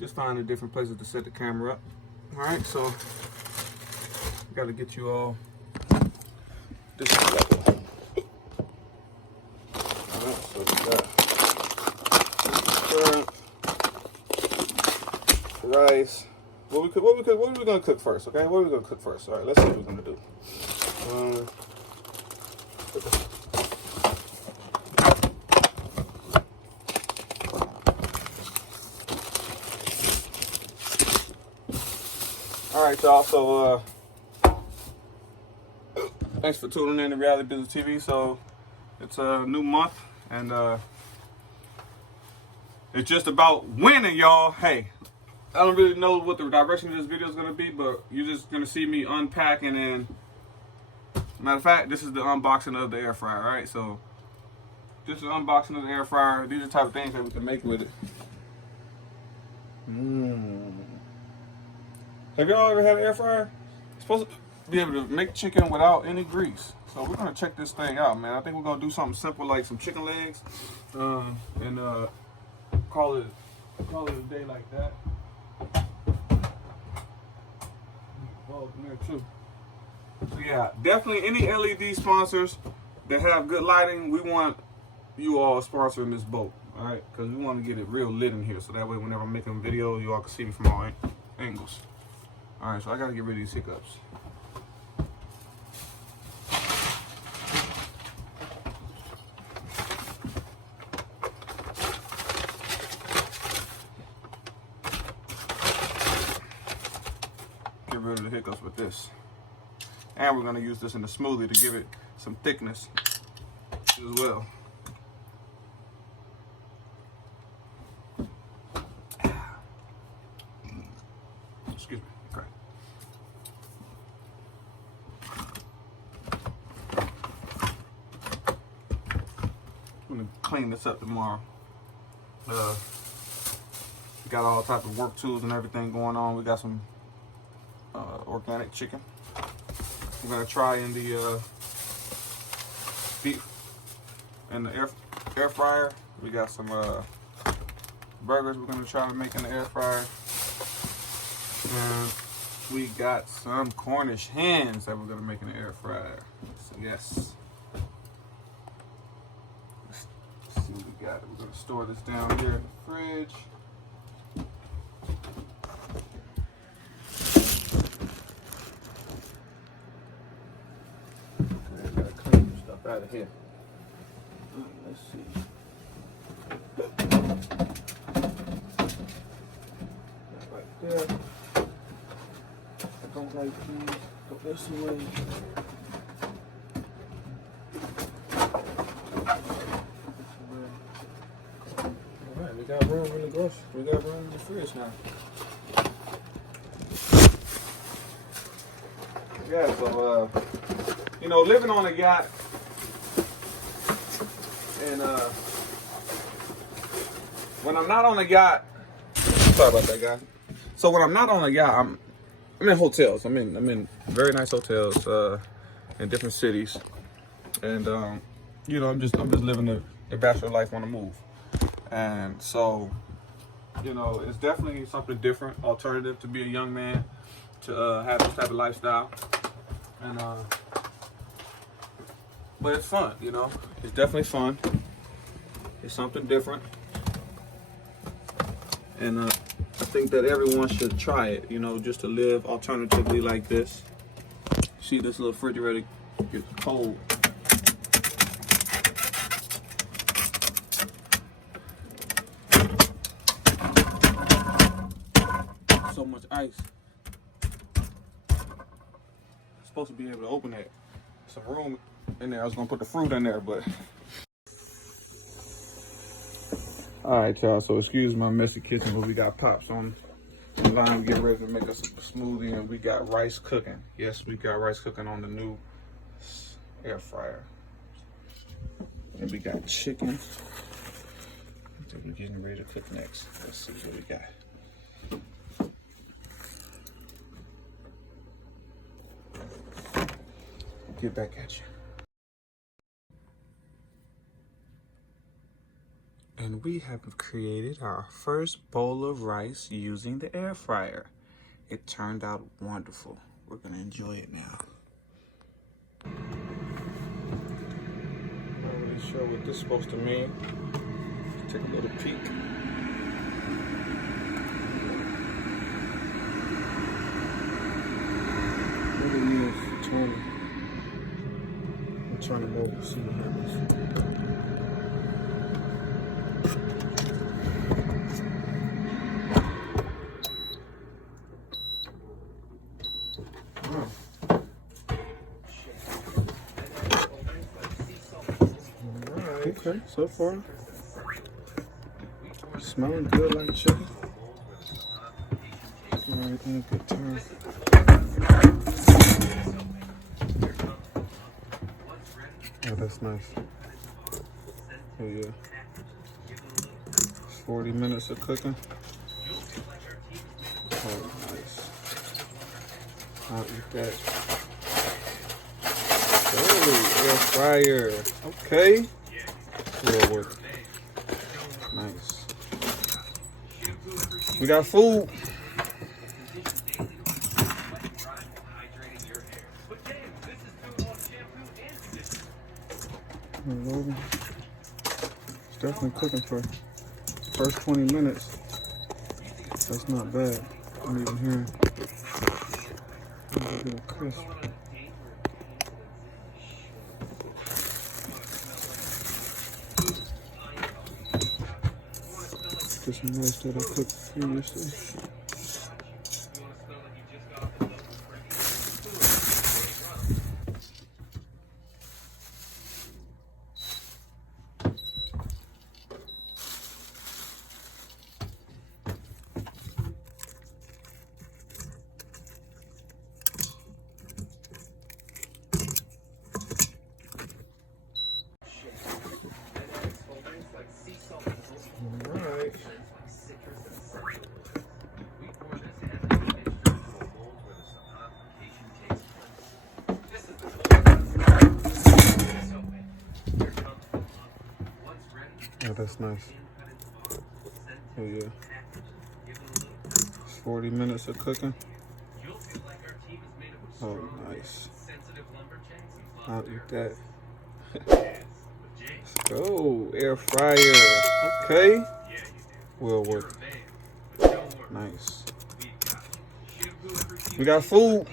just finding different places to set the camera up. All right, so got to get you all this level. All right, so we got rice. What we gonna cook first? Okay, what are we gonna cook first? All right, let's see what we're gonna do. All right, y'all. So, thanks for tuning in to Reality Business TV. So, it's a new month, and it's just about winning, y'all. Hey, I don't really know what the direction of this video is gonna be, but you're just gonna see me unpacking. And matter of fact, this is the unboxing of the air fryer. All right, so this is the unboxing of the air fryer. These are the type of things that we can make with it. Have y'all ever had an air fryer? It's supposed to be able to make chicken without any grease. So we're gonna check this thing out, man. I think we're gonna do something simple like some chicken legs, and call it a day like that. Oh, in there too. So yeah, definitely any LED sponsors that have good lighting, we want you all sponsoring this boat, all right? Because we want to get it real lit in here, so that way whenever I'm making a video, you all can see me from all angles. All right, so I gotta get rid of these hiccups. Get rid of the hiccups with this. And we're gonna use this in the smoothie to give it some thickness as well. Excuse me. Okay. I'm gonna clean this up tomorrow. We got all types of work tools and everything going on. We got some organic chicken. We're gonna try in the beef in the air fryer. We got some burgers we're gonna try to make in the air fryer. And we got some Cornish hens that we're gonna make in the air fryer. So yes. Let's see what we got. We're gonna store this down here in the fridge. Okay, I gotta clean some stuff out of here. Let's see. Right there. I don't like these. Put this away. Alright, we got room in the grocery. We got room in the fridge now. Yeah, so you know, living on a yacht and when I'm not on a yacht, sorry about that, guy. So when I'm not on a yacht, I'm in hotels. I'm in very nice hotels in different cities, and you know, I'm just living the bachelor life on the move. And so, you know, it's definitely something different, alternative to be a young man to have this type of lifestyle, and but it's fun, you know. It's definitely fun. It's something different, and I think that everyone should try it, you know, just to live alternatively like this. See, this little refrigerator gets cold. So much ice. Supposed to be able to open that. Some room in there. I was gonna put the fruit in there, but all right, y'all. So excuse my messy kitchen, but we got pops on the line. We get ready to make us a smoothie, and we got rice cooking. Yes, we got rice cooking on the new air fryer. And we got chicken. I think we're getting ready to cook next. Let's see what we got. Get back at you. And we have created our first bowl of rice using the air fryer. It turned out wonderful. We're gonna enjoy it now. Not really sure what this is supposed to mean. Let's take a little peek. What it is, turn it over, see what happens. Okay, so far, smelling good like chicken. Everything good turn. Oh, that's nice. Oh yeah. It's 40 minutes of cooking. Oh, nice. I'll eat that. Oh, air fryer. Okay. Will work. Nice. We got food. It's definitely cooking for the first 20 minutes. That's not bad. I'm even hearing a little crisp. Get some rice that I cooked previously. Oh, that's nice. Oh yeah. It's 40 minutes of cooking. Oh, nice. I'll eat that. Let's go. Air fryer. Okay. Will work. Nice. We got food.